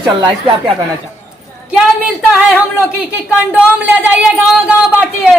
नहीं चल रहा है, इस पे आप क्या कहना चाहते हैं? क्या मिलता है हम लोग की कि कंडोम ले जाइए गांव गांव बांटिए।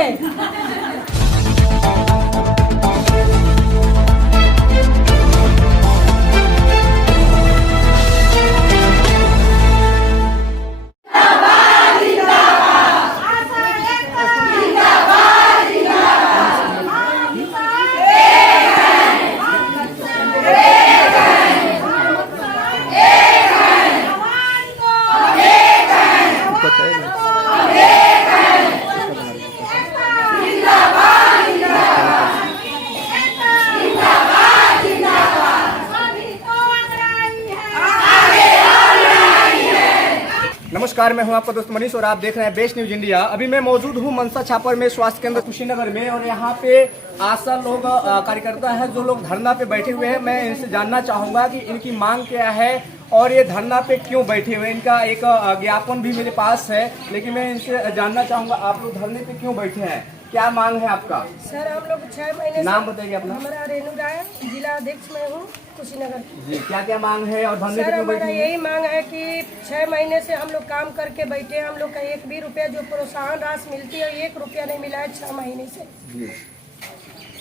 नमस्कार, मैं हूं आपका दोस्त मनीष और आप देख रहे हैं बेस्ट न्यूज इंडिया। अभी मैं मौजूद हूं मनसा छापर में, स्वास्थ्य केंद्र कुशीनगर में, और यहाँ पे आशा लोग कार्यकर्ता हैं जो लोग धरना पे बैठे हुए हैं। मैं इनसे जानना चाहूंगा कि इनकी मांग क्या है और ये धरना पे क्यों बैठे हुए हैं। इनका एक ज्ञापन भी मेरे पास है, लेकिन मैं इनसे जानना चाहूंगा आप लोग धरने पे क्यों बैठे हैं, क्या मांग है आपका? सर हम लोग 6 महीने। नाम बताइए अपना। हमारा रेणु राय, जिला अध्यक्ष मैं हूँ कुशीनगर। जी, क्या क्या मांग है और धरने पे सर क्यों बैठे हमारा हैं? यही मांग है कि 6 महीने से हम लोग काम करके बैठे हैं। हम लोग का 1 भी रुपया जो प्रोत्साहन राशि मिलती है 1 रुपया नहीं मिला है 6 महीने से। जी,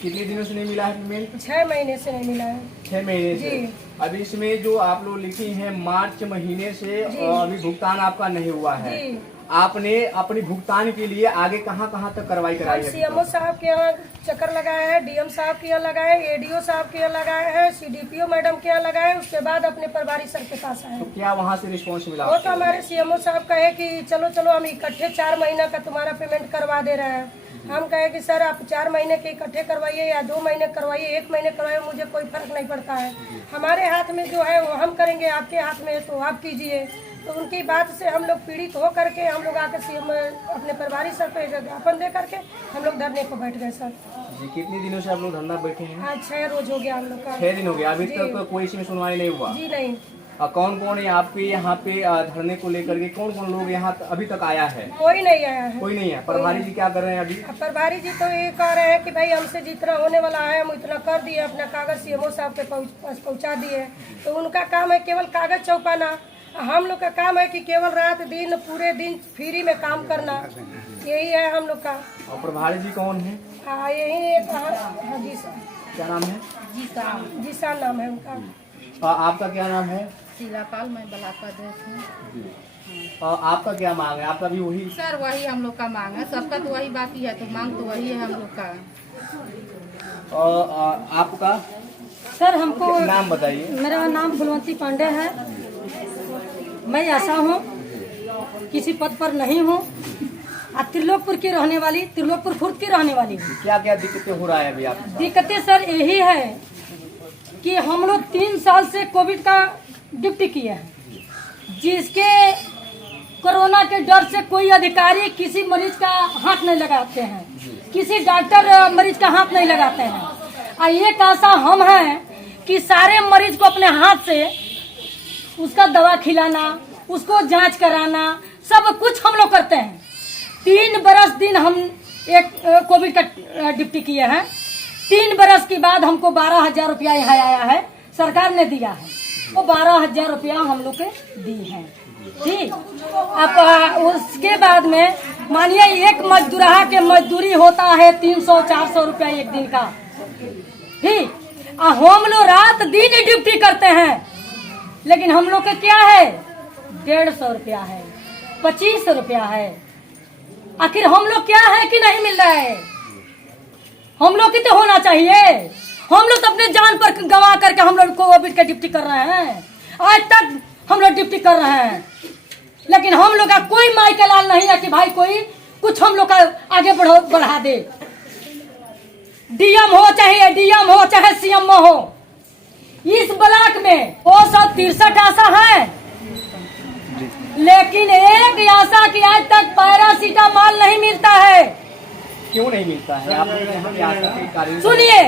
कितने दिनों से नहीं मिला है पेमेंट? 6 महीने से नहीं मिला है। 6 महीने से। जी। अभी इसमें जो आप लोग लिखी हैं मार्च महीने से अभी भुगतान आपका नहीं हुआ है। जी। आपने अपनी भुगतान के लिए आगे कहां तक कार्रवाई कराई है? सीएमओ साहब के यहाँ चक्कर लगाए हैं, डीएम साहब के यहाँ लगाए, एडीओ साहब के यहाँ लगाए हैं, सीडीपीओ मैडम के यहाँ लगाए, उसके बाद अपने प्रभारी सर के पास आए। तो क्या वहां से रिस्पांस मिला? वो तो हमारे सीएमओ साहब कहे कि चलो चलो हम इकट्ठे 4 महीना का तुम्हारा पेमेंट करवा दे रहे हैं। हम कहे कि सर आप 4 महीने के इकट्ठे करवाइए या 2 महीने करवाइए, 1 महीने करवाइए, मुझे कोई फर्क नहीं पड़ता है। हमारे हाथ में जो है वो हम करेंगे, आपके हाथ में है तो आप कीजिए। तो उनकी बात से हम लोग पीड़ित हो करके हम लोग आके सीएम अपने प्रभारी सर पे ज्ञापन दे करके हम लोग धरने को बैठ गए। सर जी, कितने दिनों से आप लोग धरना बैठे हैं? आज 6 रोज हो गया हम लोग का। 6 दिन हो गया, अभी तक कोई इसमें सुनवाई नहीं हुआ? जी नहीं। कौन कौन है आपके यहाँ पे धरने को लेकर के? कौन कौन लोग यहाँ अभी तक आया है? कोई नहीं आया है। कोई नहीं है। प्रभारी जी क्या कर रहे हैं अभी? प्रभारी जी तो ये कह रहे हैं कि भाई हमसे जितना होने वाला है हम इतना कर दिए, अपना कागज सीएमओ साहब के पास पहुँचा दिए। तो उनका काम है केवल कागज चौपाना, हम लोग का काम है कि केवल रात दिन पूरे दिन फ्री में काम करना, यही है हम लोग का। और प्रभारी जी कौन है? यही एक जी सर। क्या नाम है? जीसा नाम है उनका। आपका क्या नाम है? शीलापाल, मैं ब्लॉक का अध्यक्ष हूँ। आपका क्या मांग है? आपका भी वही? सर वही हम लोग का मांग है, सबका तो वही बात ही है, तो मांग तो वही है हम लोग का। आपका सर हमको नाम बताइए। मेरा नाम फुलवंती पांडे है। मैं ऐसा हूँ, किसी पद पर नहीं हूँ, त्रिलोकपुर की रहने वाली, त्रिलोकपुर खुर्द की रहने वाली। क्या क्या दिक्कतें हो रहा है अभी आप? दिक्कतें सर यही है कि हम लोग 3 साल से कोविड का ड्यूटी किए हैं, जिसके कोरोना के डर से कोई अधिकारी किसी मरीज का हाथ नहीं लगाते हैं, किसी डॉक्टर मरीज का हाथ नहीं लगाते हैं। और एक आशा हम हैं कि सारे मरीज को अपने हाथ से उसका दवा खिलाना, उसको जांच कराना, सब कुछ हम लोग करते हैं। 3 बरस दिन हम एक कोविड का ड्यूटी किए हैं। 3 बरस के बाद हमको 12,000 रुपया यहाँ आया है, सरकार ने दिया है। वो 12,000 रुपया हम लोग के दी है। ठीक, अब उसके बाद में मानिए एक मजदूरा के मजदूरी होता है 300-400 रुपया एक दिन का। ठीक, हम लोग रात दिन ड्यूटी करते हैं, लेकिन हम लोग का क्या है 150 रुपया है, 25 रुपया है। आखिर हम लोग क्या है कि नहीं मिल रहा है? हम लोग की तो होना चाहिए। हम लोग तो अपने जान पर गंवा करके हम लोग कोविड का ड्यूटी कर रहे हैं, आज तक हम लोग ड्यूटी कर रहे हैं, लेकिन हम लोग का कोई माई का लाल नहीं है कि भाई कोई कुछ हम लोग का आगे बढ़ा दे। डीएम हो चाहे एडीएम हो चाहे सीएम हो, इस ब्लॉक में 263 आशा है, लेकिन एक आशा की आज तक पैरासीटामॉल नहीं मिलता है। क्यों नहीं मिलता है? आप यहाँ पे आशा के कार्य सुनिए,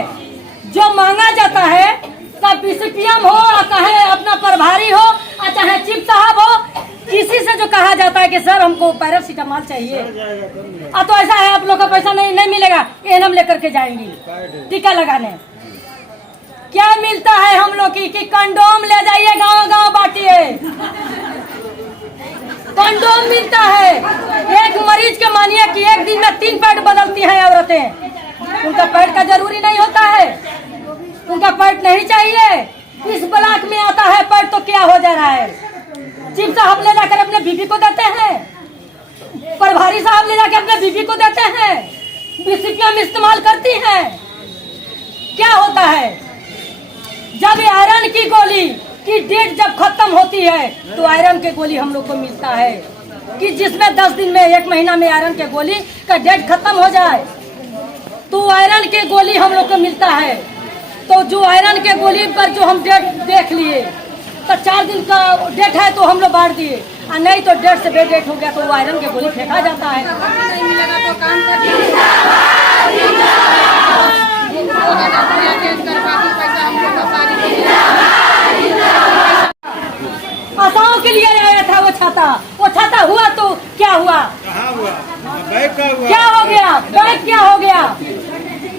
जो मांगा जाता है चाहे पीसीपीएम हो, चाहे अपना प्रभारी हो, चाहे चीफ साहब हो, किसी से जो कहा जाता है कि सर हमको पैरासीटामॉल चाहिए, तो ऐसा है आप लोग का पैसा नहीं मिलेगा, एनम लेकर के जाएंगी टीका लगाने। क्या मिलता है हम लोग की कि कंडोम ले जाइए गांव गांव बांटिए। कंडोम मिलता है। एक मरीज के मानिए कि एक दिन में 3 पैड बदलती हैं औरतें, उनका पैड का जरूरी नहीं होता है, उनका पैड नहीं चाहिए। इस ब्लॉक में आता है पैड तो क्या हो जा रहा है? चीफ साहब ले जाकर अपने बीबी को देते हैं, प्रभारी साहब ले जाकर अपने बीबी को देते हैं, बीसीपीएम इस्तेमाल करती हैं। क्या होता है? जब ये आयरन की गोली की डेट जब खत्म होती है तो आयरन के गोली हम लोग को मिलता है कि जिसमें 10 दिन में 1 महीना में आयरन के गोली का डेट खत्म हो जाए तो आयरन के गोली हम लोग को मिलता है। तो जो आयरन के गोली पर जो हम डेट देख लिए तो 4 दिन का डेट है तो हम लोग बांट दिए, और नहीं तो डेट से बेडेट हो गया तो वो आयरन के गोली फेंका जाता है। नहीं मिलेगा तो काम कर पैसा हम लोग का सारी आशाओं के लिए आया था वो छाता हुआ तो क्या हुआ? कहाँ हुआ? बैग का हुआ? क्या हो गया? बैग क्या हो गया?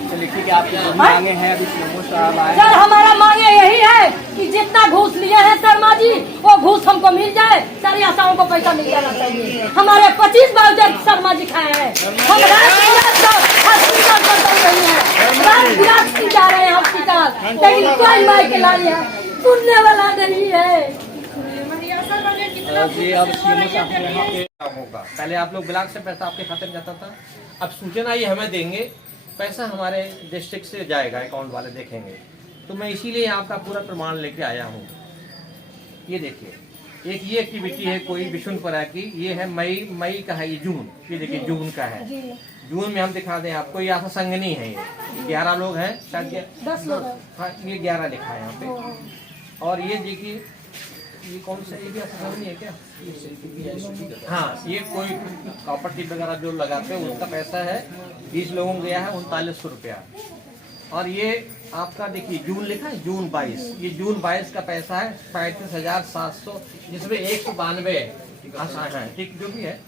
चलिए ठीक है, आपकी जो मांगे हैं अभी सीएमओ साहब आए। सर हमारा मांगे यही है कि जितना घूस लिए हैं शर्मा जी वो घूस हमको मिल जाए, सारी आशाओं को पैसा मिल जाना चाहिए। हमारे 25 बार शर्मा जी खाए हैं, हम हॉस्पिटल जा रहे हैं हॉस्पिटल, लेकिन कोई मार के लाई है, सुनने वाला नहीं है। जी अब सीएमओ साहब को यहाँ पे होगा, पहले आप लोग ब्लॉक से पैसा आपके खाते में जाता था, अब सूचना ये हमें देंगे, पैसा हमारे डिस्ट्रिक्ट से जाएगा, अकाउंट वाले देखेंगे। तो मैं इसीलिए आपका पूरा प्रमाण लेके आया हूँ। ये देखिए, एक ये एक्टिविटी है कोई विशुनपुरा की, ये है मई का है, ये जून, ये देखिए जून का है। जून में हम दिखा दें आपको, ये आशा संगनी है, ये 11 लोग हैं शायद, 10 लोग हैं। हाँ ये 11 लिखा है यहाँ पे। और ये देखिए ये कौन सा, ये भी आशा संगनी है क्या? हाँ ये कोई कॉपर टिप वगैरह जो लगाते हैं उसका पैसा है, 20 लोगों को गया है 3900 रुपया। और ये आपका देखिए जून लिखा है, जून 22, ये जून 22 का पैसा है 35,700, जिसमें 192 आशा है, ठीक जो भी है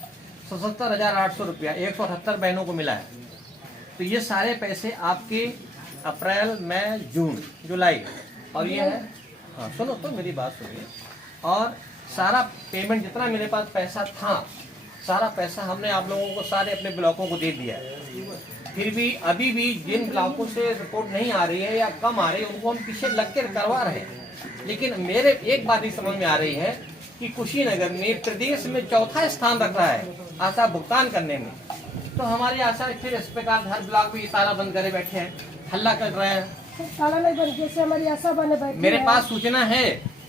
77,800 रुपया, 178 बहनों को मिला है। तो ये सारे पैसे आपके अप्रैल मई जून जुलाई, और ये है, हाँ सुनो तो मेरी बात सुनिए, और सारा पेमेंट जितना मेरे पास पैसा था, सारा पैसा हमने आप लोगों को सारे अपने ब्लॉकों को दे दिया है। फिर भी अभी भी जिन ब्लॉकों से रिपोर्ट नहीं आ रही है या कम आ रही है उनको हम पीछे लग कर करवा रहे हैं। लेकिन मेरे एक बात ही समझ में आ रही है कि कुशीनगर में प्रदेश में 4था स्थान रख रहा है आशा भुगतान करने में। तो हमारी आशा फिर इस प्रकार हर ब्लॉक में ताला बंद करे बैठे हैं, हल्ला कर रहे हैं। ताला नहीं बंद, जैसे हमारी आशा बने बैठी मेरे पास सूचना है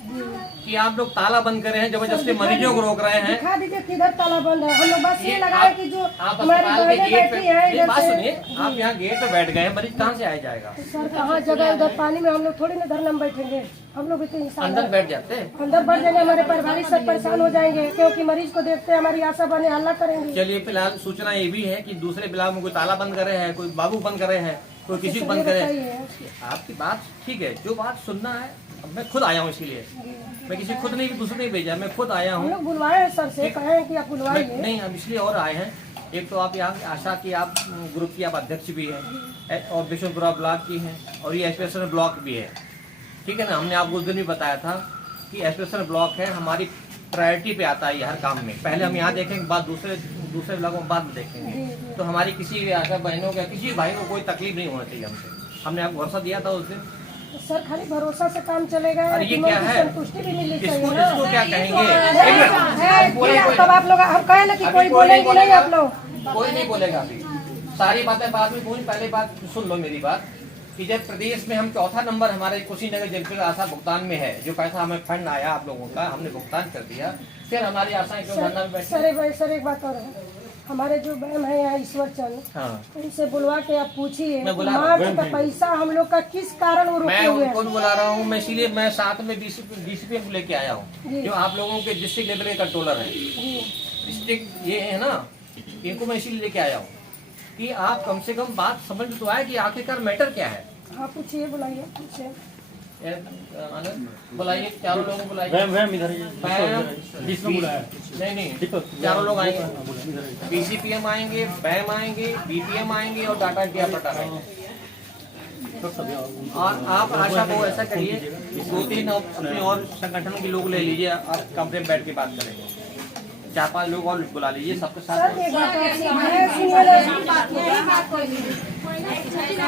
कि आप लोग ताला बंद कर रहे हैं, जबरदस्ती मरीजों को रोक रहे हैं। दिखा दीजिए किधर ताला बंद है। हम लोग बस ये लगाए कि जो आप हमारी अस्पताल के बहनें गेट पे, बैठी हैं मेरी बात इधर सुनिए, से। आप यहाँ गेट पे बैठ गए हैं, मरीज कहाँ से आया जाएगा? सर कहाँ जगह उधर पानी में हम लोग थोड़ी ना धरना में बैठेंगे, हम लोग भी तो इंसान अंदर हैं। बैठ जाते हैं। अंदर बढ़ जाएंगे, हमारे परिवार सब परेशान हो जाएंगे क्योंकि मरीज को देखते हैं हमारी आशा बने हल्ला करेंगे। चलिए फिलहाल सूचना ये भी है कि दूसरे ब्लॉक में कोई ताला बंद कर रहे हैं, कोई बाबू बंद कर रहे हैं, कोई किसी को बंद करे हैं। आपकी बात ठीक है, जो बात सुनना है, अब मैं खुद आया हूँ, इसीलिए मैं किसी खुद नहीं दूसरे नहीं भेजा, मैं खुद आया हम हूँ। लोग बुलवाए हैं सर से, कहे हैं कि आप बुलवाइए। नहीं हम इसलिए और आए हैं, एक तो आप यहाँ आशा की आप ग्रुप की आप अध्यक्ष भी हैं और विशुनपुरा ब्लॉक की हैं, और ये एस्पेशल ब्लॉक भी है, ठीक है ना। हमने आपको उस दिन भी बताया था कि एस्पेशल ब्लॉक है, हमारी प्रायोरिटी पे आता है हर काम में। पहले हम यहाँ देखेंगे, बाद दूसरे ब्लॉकों में बाद में देखेंगे। तो हमारी किसी भी आशा बहनों का, किसी भाई को कोई तकलीफ नहीं होना चाहिए हमसे। हमने आपको भरोसा दिया था उस दिन। सर खाली भरोसा से काम चलेगा, और ये क्या है? संतुष्टि भी मिलनी चाहिए इसको ना। इसको क्या कहेंगे? तब आप लोग हम कहे ना कि कोई बोलेंगे नहीं, आप लोग कोई नहीं बोलेगा अभी, सारी बातें बाद में पूरी। पहले बात सुन लो मेरी बात, कि जब प्रदेश में हम 4था नंबर हमारे कुशीनगर जनपद आशा भुगतान में है, जो पैसा हमें फंड आया आप लोगों का, हमने भुगतान कर दिया, फिर हमारी आशाएं क्यों धरना में बैठी? सर एक बात और है, हमारे जो मैम है यहाँ ईश्वर चंद, हाँ उनसे बुलवा के आप पूछिए मैं बुला रहा हूँ। मार्च का पैसा हम लोग का किस कारण वो रुके मैं हुए हैं। उनको बुला रहा हूँ, मैं इसीलिए मैं साथ में डीसीपी को लेके आया हूँ, जो आप लोगों के डिस्ट्रिक्ट लेवल के कंट्रोलर है। डिस्ट्रिक्ट ये है ना, इनको मैं इसीलिए लेके आया हूँ कि आप कम से कम बात समझ तो आए कि आखिरकार मैटर क्या है। हाँ पूछिए, बुलाइए पूछिए। बुलाइए, चारों लोगों को बुलाइए। नहीं चारों लोग आएंगे, बीसीपीएम आएंगे, बैम आएंगे, बीपीएम आएंगे और डाटा इंट्री ऑपरेटर आएंगे। और आप आशा को ऐसा करिए, 2-3 अपने और संगठनों के लोग ले लीजिए, आप कमरे में बैठ के बात करेंगे। 4-5 लोग और बुला लीजिए सबके साथ।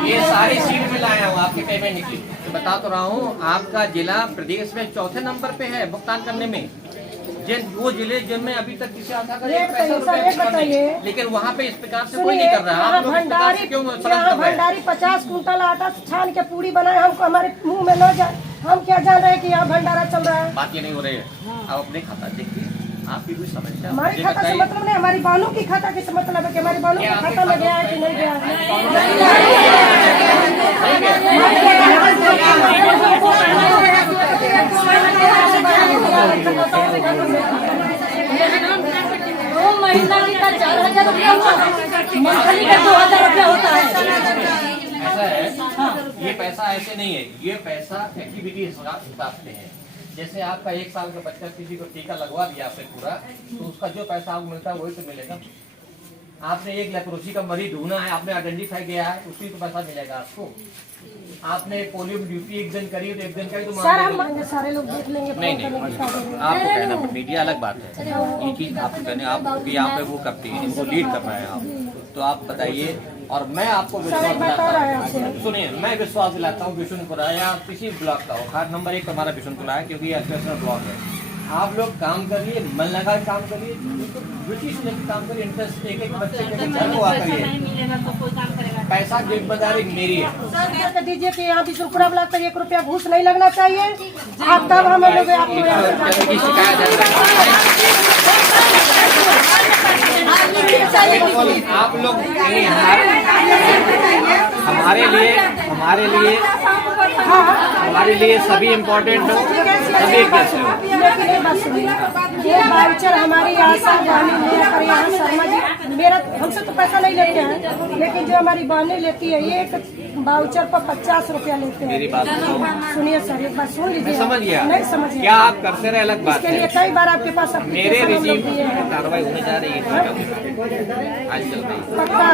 ये सारी सीट में लाया हूँ आपके पेमेंट निकली। तो बता तो रहा हूँ, आपका जिला प्रदेश में चौथे नंबर पे है भुगतान करने में। वो जिले जिनमें अभी तक किसी आशा का लेकिन वहाँ पे इस प्रकार से कोई नहीं कर रहा। आप लोग भंडारी क्यों भंडारी 50 कुंटल आटा छान के पूरी बनाए, हमको हमारे मुंह में न जाए। हम क्या जान रहे हैं कि यहाँ भंडारा चल रहा है। बात ये नहीं हो रही है। आप अपने खाता देखिए, आपकी कोई समस्या हमारी खाता से मतलब नहीं, हमारी बहनों की खाता से मतलब है कि हमारी बहनों के खाता में गया है कि नहीं गया दो महीना का 4,000 रुपया हुआ, मंथली का 2,000 रुपया होता है। ऐसा है, ये पैसा ऐसे नहीं है, ये पैसा एक्टिविटी हिसाब से है। जैसे आपका 1 साल का बच्चा किसी को टीका लगवा दिया आपने पूरा, तो उसका जो पैसा आपको मिलता है वही तो मिलेगा। आपने एक लेप्रोसी का मरीज ढूंढना है, आपने आइडेंटिफाई किया है, उसी को पैसा मिलेगा आपको। आपने पोलियो में ड्यूटी 1 दिन करी तो 1 दिन करी तो सर, हम सारे लोग देख लेंगे। नहीं आपको कहना मीडिया अलग बात है, ये चीज आपको कहने आप यहाँ पे वो करती है, इनको लीड कर रहे हैं आप, तो आप बताइए। और मैं आपको विश्वास दिलाता हूँ, सुनिए, मैं विश्वास दिलाता हूँ विशुनपुरा या किसी ब्लॉक का हो, खास नंबर 1 हमारा विशुनपुरा है क्योंकि एजुकेशनल ब्लॉक है। आप लोग काम करिए, मन लगा काम करिए, रुचि से काम करिए, इंटरेस्ट एक बच्चे के घर हुआ करिए। पैसा की जिम्मेदारी मेरी है। सर कह दीजिए कि यहाँ बिशुनपुरा ब्लॉक तक 1 रुपया घूस नहीं लगना चाहिए। आप तब हम लोग की शिकायत आप लोग हमारे लिए सभी इम्पोर्टेंट हो, सभी कैसे हो। ये वाउचर हमारी आशा बहनी लेकर यहाँ शर्मा जी मेरा हमसे तो पैसा नहीं लेते हैं, लेकिन जो हमारी बहनें लेती है ये वाउचर पर 50 रुपया लेते हैं। मेरी बात सुनिए सर, एक बात सुन लीजिए। समझ गया, नहीं समझ क्या आप करते रहे अलग बात इसके लिए कई बार आपके पास मेरे रिसीव कार्रवाई होने जा रही है आज चल रही है पक्का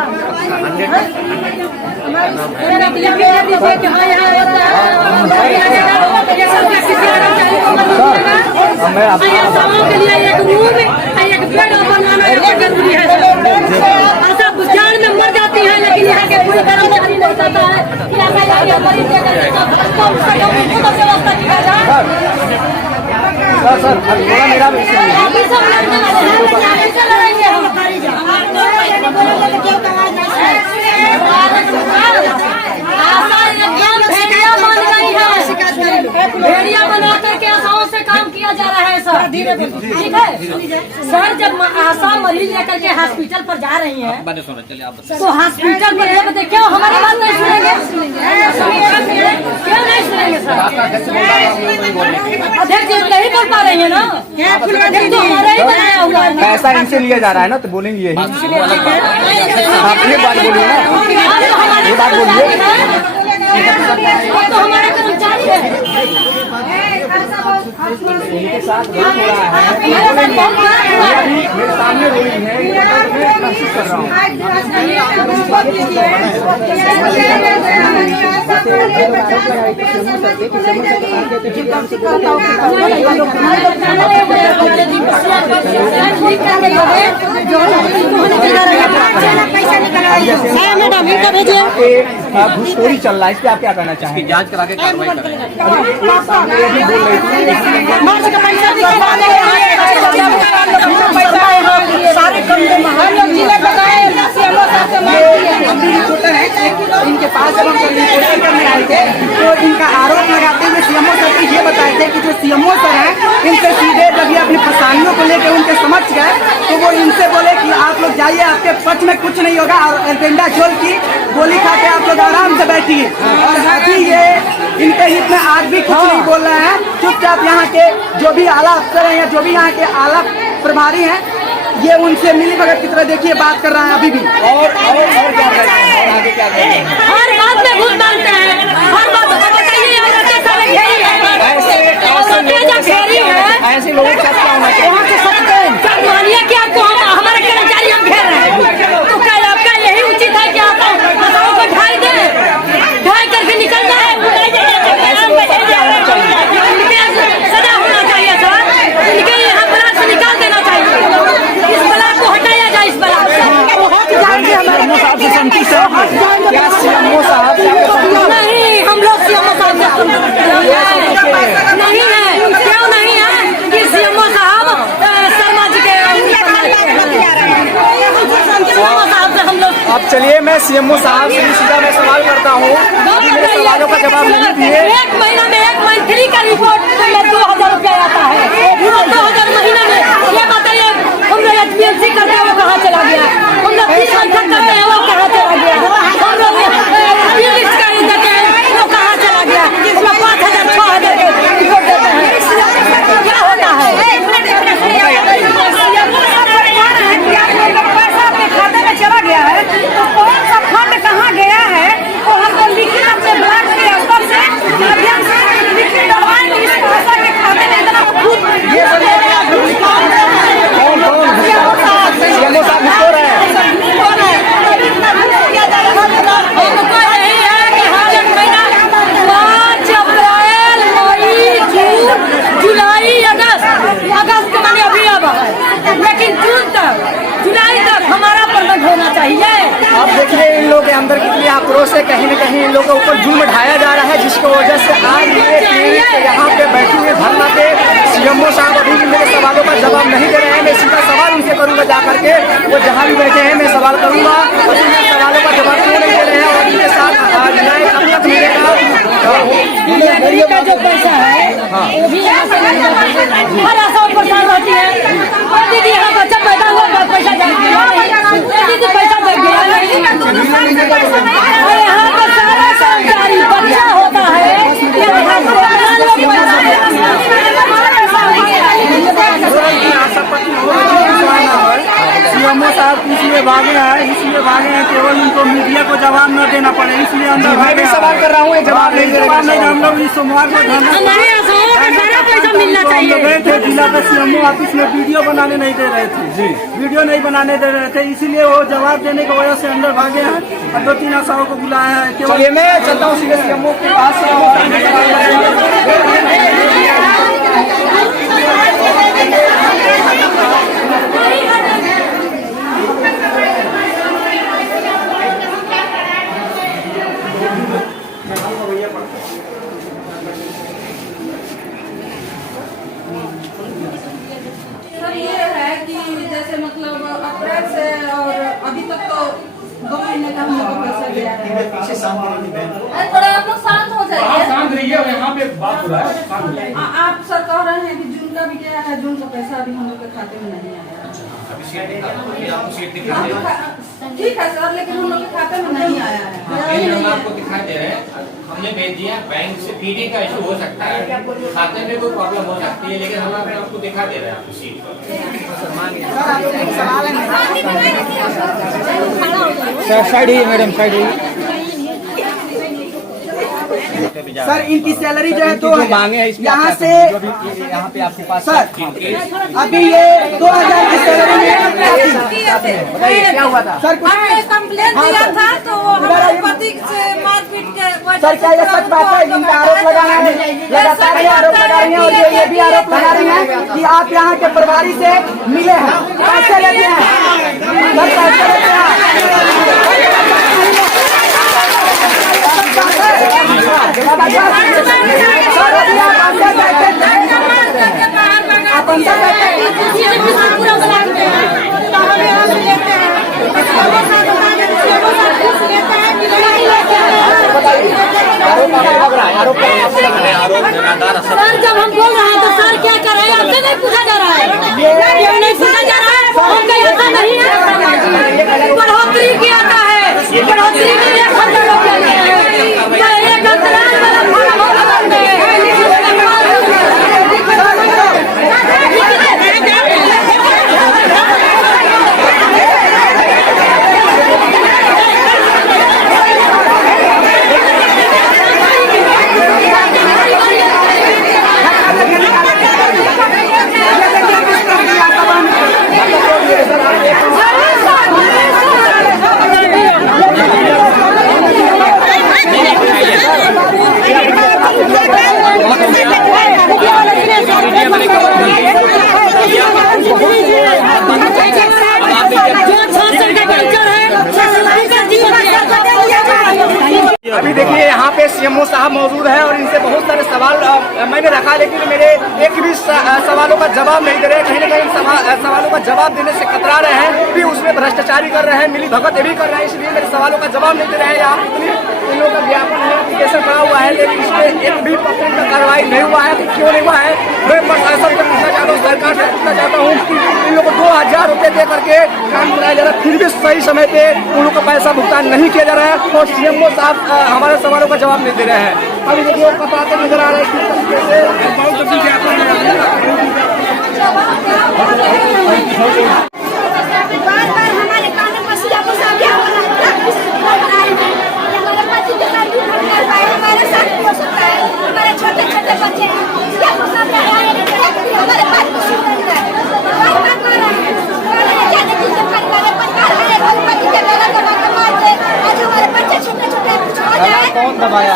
जान में मर जाती है, लेकिन यहाँ के पूरी कर्मचारी नहीं करता है। सर थोड़ा मेरा भेड़िया बना करके आशाओं से काम किया जा रहा है सर। ठीक है सर, जब आशा मरीज लेकर के हॉस्पिटल पर जा रही है तो हॉस्पिटल पर जब देखिए हमारी बात नहीं सुनेंगे, क्यों नहीं सुनेंगे सर? अध्यक्ष जी नहीं बोल पा रही है ना, अध्यक्ष तो हमारा ही बनाया हुआ है। पैसा इनसे लिया जा रहा है ना, तो बोलेंगे यही। आप ये बात बोलिए ना, ये बात बोलिए। तो हमारे कर्मचारी है, इनके साथ बहुत हो रहा है, मेरे सामने रोई है, मैं कोशिश कर रहा हूँ। मैडम इनको भेजिए। घूसखोरी चल रहा है, इस पे आप क्या कहना चाहेंगे? जांच करा के कार्रवाई करें। सारे इनके पास जब हम रिपोर्टिंग करने आए थे तो इनका आरोप लगाते हुए सीएमओ सर को ये बताए थे कि जो सीएमओ सर हैं इनसे सीधे जब ये अपनी परेशानियों को लेकर उनके समक्ष गए तो वो इनसे बोले कि आप लोग जाइए, आपके पक्ष में कुछ नहीं होगा, और एल्बेंडाजोल की गोली खा के आप लोग आराम से बैठिए। और अभी ये इनके हित में आज भी कुछ नहीं बोल रहे हैं, चुपचाप यहाँ के जो भी आला अफसर हैं या जो भी यहाँ के आला प्रभारी हैं ये उनसे मिली भगत की तरह देखिए बात कर रहे हैं अभी भी। और क्या कर रहे हैं, आगे क्या कर रहे हैं? हर बात में घुस डालते हैं, हर बात में बताइए। ऐसे लोगों के साथ क्या होना चाहिए? मानिए कि आपको हमारे कर्मचारी हम घेर रहे हैं, तो क्या आपका यही उचित है कि आप को ढाई दे, ढाई करके निकलना है? सजा होना चाहिए सर, इनके यहाँ ब्लॉक से निकाल देना चाहिए। अब चलिए मैं सीएमओ साहब से सीधा मैं सवाल करता हूँ, अभी मेरे सवालों का जवाब नहीं दिए। एक महीना में एक मंथली का रिपोर्ट में 2000 रुपया आता है, 2000 महीना में। ये बताइए हम लोग HPMC करते हैं वो कहाँ चला गया, हम लोग फीस बैठक करते हैं वो कहाँ चला गया, हम लोग लिस्ट का देते हैं वो कहाँ चला गया, हम लोग 5000 6000 के रिपोर्ट देते हैं। क्या होता है? पैसा आपके खाते में चला गया है तो कौन सा फंड कहाँ गया है वो हमको लिखित अपने ब्लॉक के स्तर से माध्यम से लिखित करवाएं कि इस पैसा के खाते में इतना सीएमओ साहब घुसो रहे हैं। हमको यही है कि हर एक महीना 5 अप्रैल मई जून जुलाई अगस्त के महीने अभी अब है, लेकिन जून तक जुलाई तक हमारा पेमेंट होना चाहिए। आप देखिए इन लोगों के अंदर कितनी आक्रोश है, कहीं न कहीं इन लोगों के ऊपर जुल्म ढाया जा रहा है, जिसकी वजह से आज ये पीड़ित यहाँ पे बैठे हुए धरना पे सीएमओ साहब अभी भी मेरे सवालों का जवाब नहीं दे रहे हैं। मैं सीधा सवाल उनसे करूंगा जा करके, वो जहाँ भी बैठे हैं मैं सवाल करूंगा, और उनके सवालों का जवाब क्यों नहीं दे रहे हैं और उनके साथ न्याय कब तक मिलेगा। का जो पैसा है वो भी यहाँ से हर आशा परेशान रहती है। और दीदी यहाँ बच्चा पैदा हुआ पैसा दे दिया, दीदी पैसा दे दिया, और यहाँ पर सारा सरकारी बच्चा होता है सीएमओ साहब इसलिए भागे हैं केवल उनको मीडिया को जवाब न देना पड़े, इसलिए अंदर मैं भी सवाल कर रहा हूँ, जवाब नहीं दे रहे हैं। हम लोग इस सोमवार को हमारे आशाओं का सारा पैसा मिलना चाहिए। गए थे जिला का सीएमओ ऑफिस में, वीडियो बनाने नहीं दे रहे थे जी, वीडियो नहीं बनाने दे रहे थे, इसीलिए वो जवाब देने की वजह से अंदर भागे हैं और 2-3 आशाओं को बुलाया है। चलिए मैं चलता हूँ सीधे सीएमओ के पास। सर ये है कि जैसे मतलब अप्रैल से और अभी तक तो 2 महीने का हम लोग को पैसा गया है। अरे थोड़ा आप लोग शांत हो जाइए। शांत रहिए, यहाँ पे बात हो रहा है। आप सर कह रहे हैं कि जून का भी गया है, जून का पैसा अभी हम लोग के खाते में नहीं आया। ठीक है सर, लेकिन हम लोग के खाते में नहीं आया है। हम आपको दिखा दे रहे हैं, हमने भेज दिया बैंक से। पीडी का इशू हो सकता है, खाते में कोई प्रॉब्लम हो सकती है, लेकिन हम आपको दिखा दे रहे हैं। साइड ही मैडम, साइड ही। सर इनकी सैलरी जो है 2000 मांगे हैं यहाँ से यहाँ पे आपके पास सर अभी ये 2000 की सैलरी बताइए क्या हुआ था सर? कुछ कंप्लेंट दिया था तो हमारे पति से मारपीट के। सर क्या ये सच बात है? जिनका आरोप लगा है, लगातार ये आरोप लगा रही है और ये भी आरोप लगा रही है कि आप यहाँ के प्रभारी से मिले हैं, पैसे लेते हैं, पैसे लेते हैं। आप अंदर सर जब हम बोल रहे हैं तो सर क्या कर रहे हैं? आपसे नहीं पूछा जा रहा है, क्यों नहीं पूछा जा रहा है? हम कहीं ऐसा नहीं है, बढ़ोतरी किया है, बढ़ोतरी के लिए खर्चा लोग कर रहे हैं। एक अंतराल वाला खाना बहुत बंद है। अभी देखिए यहाँ पे सीएमओ साहब मौजूद है और इनसे बहुत सारे सवाल मैंने रखा, लेकिन मेरे एक भी सवालों का जवाब नहीं दे रहे। कहीं ना कहीं सवालों का जवाब देने से कतरा रहे हैं, भी उसमें भ्रष्टाचारी कर रहे हैं, मिली भगत भी कर रहे हैं, इसलिए मेरे सवालों का जवाब नहीं दे रहे हैं। यहाँ इन लोगों का ज्ञापन है, एप्लीकेशन पड़ा हुआ है, लेकिन इसमें एक भी परसेंट का कार्रवाई नहीं हुआ है। क्यों नहीं हुआ है? मैं प्रशासन से पूछना चाहता हूँ, सरकार से पूछना चाहता हूँ कि इन लोगों को 2000 रुपये दे करके काम कराया जा रहा है, फिर भी सही समय पे उन लोगों को पैसा भुगतान नहीं किया जा रहा है, और सीएमओ साहब हमारे सवालों का जवाब नहीं दे रहे हैं। अभी देखिए कतराते नजर आ रहे हैं किस तरीके से। बार बार हमारे कानों पर सीएमओ साहब क्या हो रहा है, हमारे बच्चे के साथ भी हम कर पाए, हमारे साथ भी हो सकता है, हमारे छोटे छोटे बच्चे हैं, सीएमओ साहब हमारे बात को सुन नहीं रहे, बार बार मार रहे हैं, जाने की सरकार है, आज हमारे बच्चे छोटे छोटे कुछ हो जाए, कौन दबाया